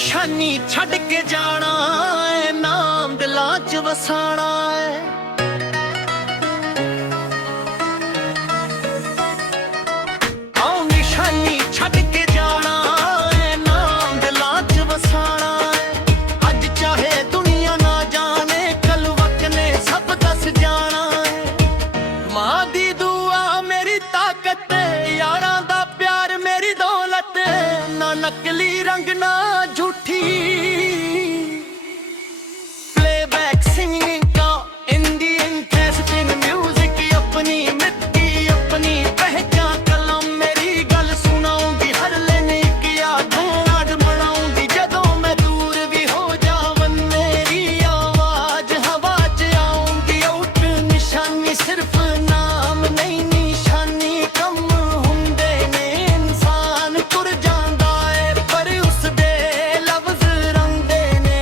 ਨਿਸ਼ਾਨੀ ਛੱਡ ਕੇ ਜਾਣਾ ਏ, ਨਾਮ ਦਿਲਾਂ 'ਚ ਵਸਾਣਾ ਏ। ਆਹ ਨਿਸ਼ਾਨੀ ਛੱਡ ਕੇ ਜਾਣਾ ਏ, ਨਾਮ ਦਿਲਾਂ 'ਚ ਵਸਾਣਾ ਏ। ਅੱਜ ਚਾਹੇ ਦੁਨੀਆ ਨਾ ਜਾਣੇ, ਕੱਲ ਵਕਤ ਨੇ ਸਭ ਦੱਸ ਜਾਣਾ ਏ। ਮਾਂ ਦੀ ਦੁਆ ਮੇਰੀ ਤਾਕਤ, ਯਾਰਾਂ ਦਾ ਪਿਆਰ ਮੇਰੀ ਦੌਲਤ, ਨਾ ਨਕਲੀ ਰੰਗ ਨਾ झूठी प्लेबैक सिंगिंग का इंडियन कैसेटिंग म्यूजिक अपनी मिट्टी अपनी पहचान कलम मेरी गल सुनाऊंगी हर लेने की यादों आज बनाऊंगी जदों मैं दूर भी हो जावन मेरी आवाज हवा च आऊंगी उठ निशानी सिर्फ नाम नहीं निशानी कम हुंदे ने इंसान तुर जांदा है पर उस दे लफ्ज रंगदे ने।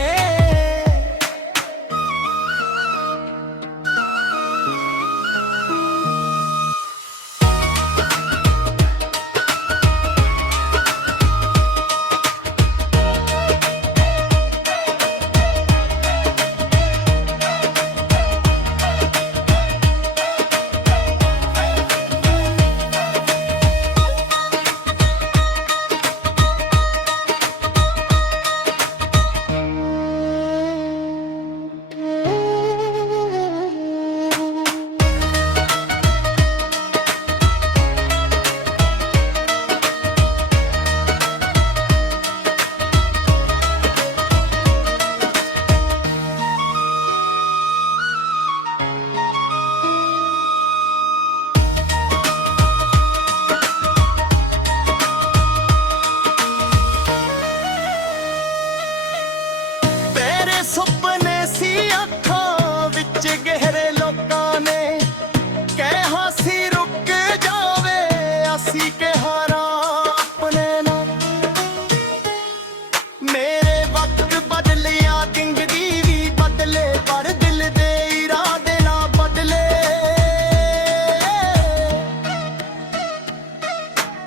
तेरे सुपने सी अखां विच गहरे लोकां ने कह हासी रुक जावे असी के हारा अपने ना। मेरे वक्त बदलिया जिंदगी भी बदले पर दिल दे इरादे ना बदले।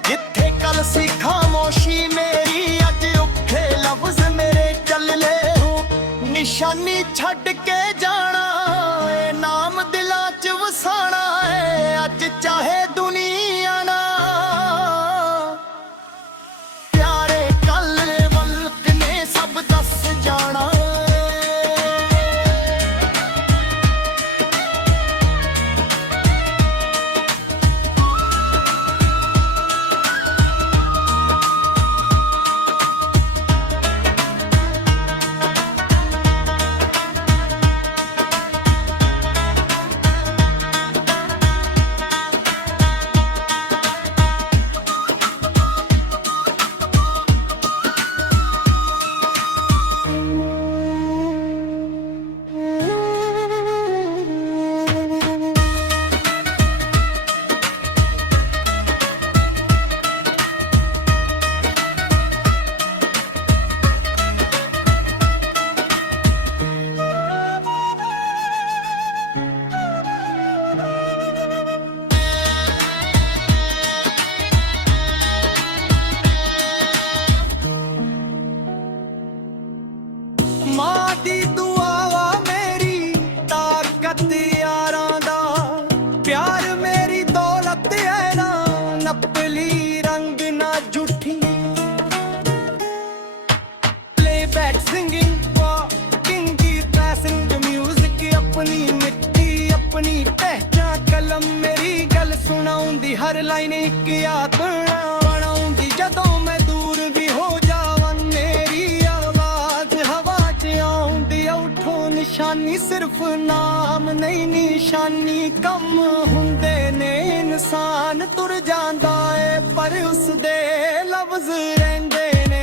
जिथे कल सी खामोशी मेरी अज औखे लफ्ज मेरे चल ले। निशानी छड्ड के जाना ए, नाम दिलां च वसाना है अज चाहे दुनिया ना। प्यारे कल वल्क ने सब दस जाना मां दी दुआ मेरी ताकत यारां दा प्यार मेरी दौलत है ना नकली रंग ना झूठी। Playback singing king dressing music अपनी मिट्टी अपनी पहचान कलम मेरी गल सुनाऊंदी हर लाइन एक याद बनाऊंगी जदों मैं दूर भी हो जावन मेरी आवाज हवा च आऊंदी उठो निशानी सिर्फ नाम नहीं निशानी कम हुंदे ने इंसान तुर जांदा है पर उस दे लफ्ज रहिंदे ने।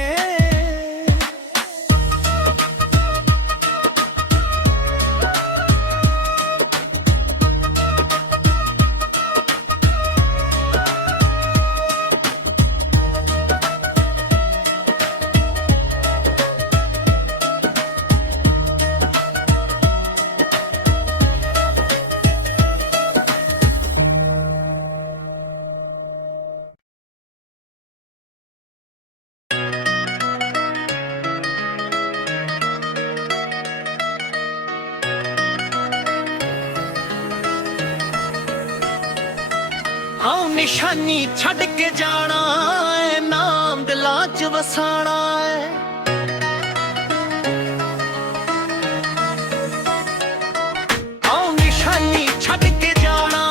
ਨਿਸ਼ਾਨੀ ਛੱਡ ਕੇ ਜਾਣਾ ਏ, ਨਾਮ ਦਿਲਾਂ 'ਚ ਵਸਾਣਾ ਏ। ਆਹ ਨਿਸ਼ਾਨੀ ਛੱਡ ਕੇ ਜਾਣਾ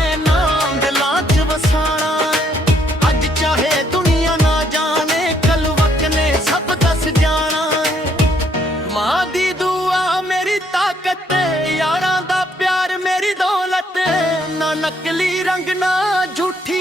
ਏ, ਨਾਮ ਦਿਲਾਂ 'ਚ ਵਸਾਣਾ ਏ। ਅੱਜ ਚਾਹੇ ਦੁਨੀਆ ਨਾ ਜਾਣੇ, ਕੱਲ ਵਕਤ ਨੇ ਸਭ ਦੱਸ ਜਾਣਾ ਏ। ਮਾਂ ਦੀ ਦੁਆ ਮੇਰੀ ਤਾਕਤ, ਯਾਰਾਂ ਦਾ ਪਿਆਰ ਮੇਰੀ ਦੌਲਤ, ਨਾ ਨਕਲੀ ਰੰਗ ਨਾ ਝੂਠੀ।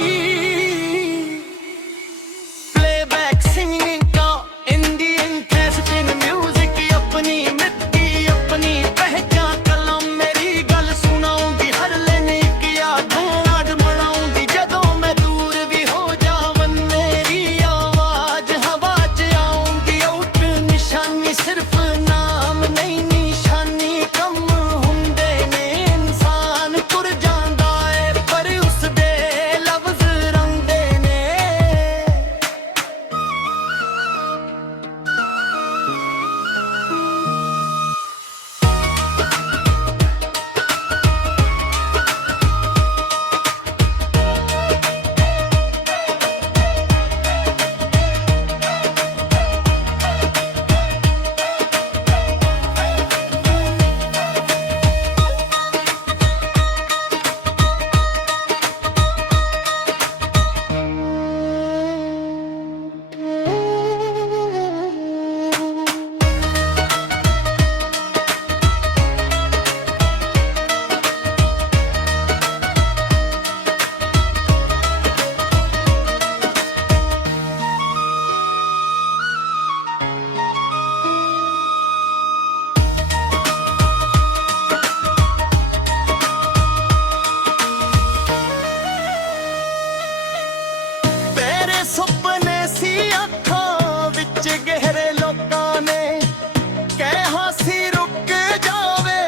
प्लेबैक सिंगिंग का इंडियन कैसेटिंग म्यूजिक, अपनी मिट्टी अपनी पहचान। कलम मेरी गल सुनाऊंगी, हर लेने की यादों आज मनाऊंगी। जदों मैं दूर भी हो जावन, मेरी आवाज हवा च आऊंगी। आउट निशानी सिर्फ नाम नहीं, निशानी कम हुंदे ने। इंसान तुर जांदा है पर उस दे लफ्ज रंगदे ने। ਤੇਰੇ ਸੁਪਨੇ ਸੀ ਅੱਖਾਂ ਵਿੱਚ ਗਹਿਰੇ ਲੋਕਾਂ ਨੇ, ਕਹਿ ਹਾਸੀ ਰੁਕ ਜਾਵੇ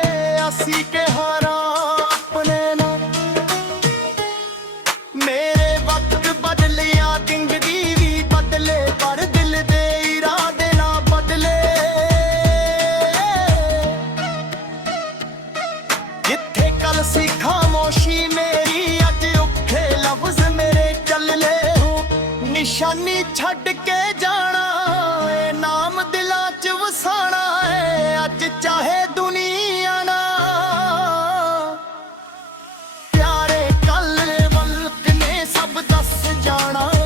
ਅਸੀਂ ਕਿਹਾਰਾਂ ਆਪਣੇ ਨਾਲ। ਮੇਰੇ ਵਕਤ ਬਦਲਿਆ, ਜ਼ਿੰਦਗੀ ਵੀ ਬਦਲੇ, ਪਰ ਦਿਲ ਦੇ ਇਰਾਦੇ ਨਾ ਬਦਲੇ। ਜਿੱਥੇ ਕੱਲ ਸੀ ਖਾਮੋਸ਼ੀ ਮੇਰੀ, ਅੱਜ ਔਖੇ ਲਫ਼ਜ਼ ਮੇਰੇ ਚੱਲੇ। ਨਿਸ਼ਾਨੀ ਛੱਡ ਕੇ ਜਾਣਾ ਏ, ਨਾਮ ਦਿਲਾਂ 'ਚ ਵਸਾਣਾ ਏ। ਅੱਜ ਚਾਹੇ ਦੁਨੀਆ ਨਾ ਪਿਆਰੇ, ਕੱਲ ਵਕਤ ਨੇ ਸਭ ਦੱਸ ਜਾਣਾ ਏ।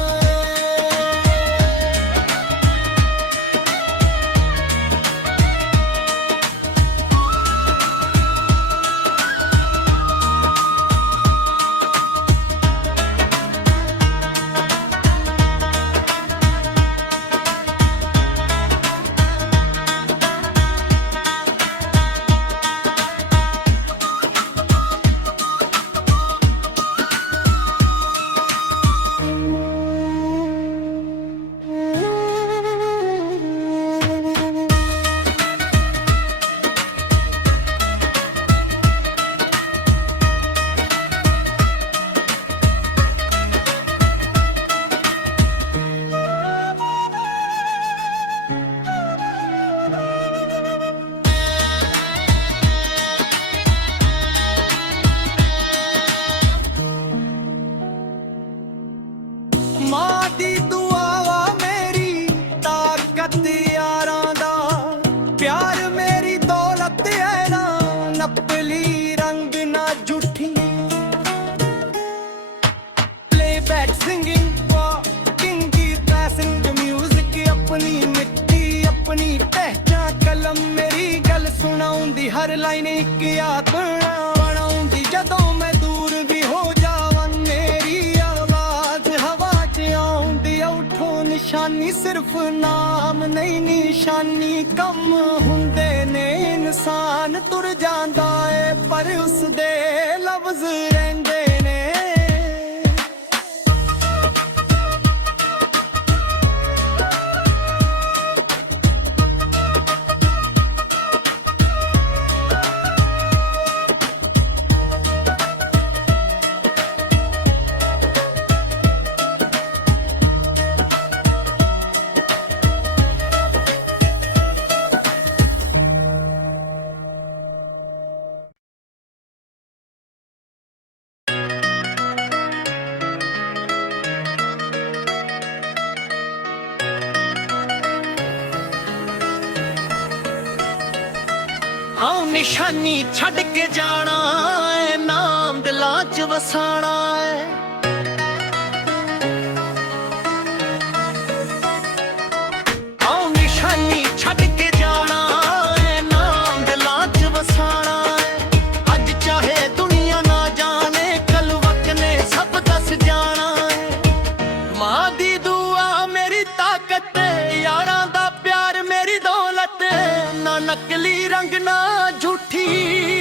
ਮਾਂ ਦੀ ਦੁਆਵਾ ਮੇਰੀ ਤਾਕਤ, ਯਾਰਾਂ ਦਾ ਪਿਆਰ ਮੇਰੀ ਦੌਲਤ ਹੈ। ਨਾ ਨਕਲੀ ਰੰਗ ਨਾ ਝੂਠੀ। प्लेबैक सिंगिंग वॉकिंग की ड्रेसिंग म्यूजिक, अपनी मिट्टी अपनी पहचान। कलम मेरी गल सुनाऊंदी, हर लाइन एक याद बनाऊंदी। जदों मैं दूर भी हो जावन, मेरी आवाज हवा च आऊंदी। उठो निशानी सिर्फ नाम नहीं, निशानी कम हुंदे ने। इंसान तुर जांदा है पर उस दे लफ्ज रहिंदे ਆਉ ਨਿਸ਼ਾਨੀ ਛੱਡ ਕੇ ਜਾਣਾ ਏ, ਨਾਮ ਦਿਲਾਂ 'ਚ ਵਸਾਣਾ ਏ। ਆਉ ਨਿਸ਼ਾਨੀ ਛੱਡ ਕੇ ਜਾਣਾ ਏ, ਨਾਮ ਦਿਲਾਂ 'ਚ ਵਸਾਣਾ ਏ। ਅੱਜ ਚਾਹੇ ਦੁਨੀਆ ਨਾ ਜਾਣੇ, ਕੱਲ ਵਕਤ ਨੇ ਸਭ ਦੱਸ ਜਾਣਾ ਏ। ਮਾਂ ਦੀ ਦੁਆ ਮੇਰੀ ਤਾਕਤ, ਯਾਰਾਂ ਦਾ ਪਿਆਰ ਮੇਰੀ ਦੌਲਤ, ਨਾ ਨਕਲੀ ਰੰਗ ਨਾ ਝੂਠੀ